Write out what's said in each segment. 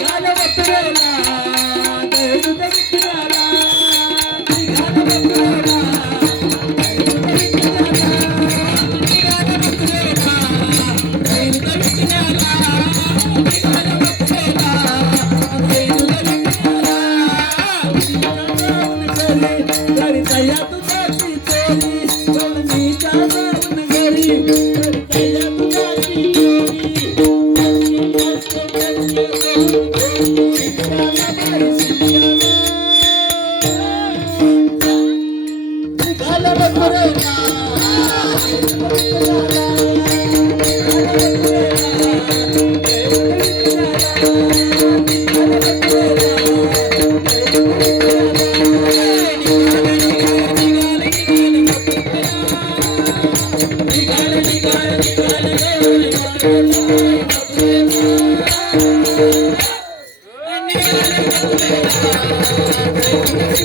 గాలి వస్తురేలా Thank you.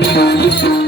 Thank you.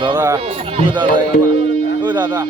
दादा. हो दादा हो दादा.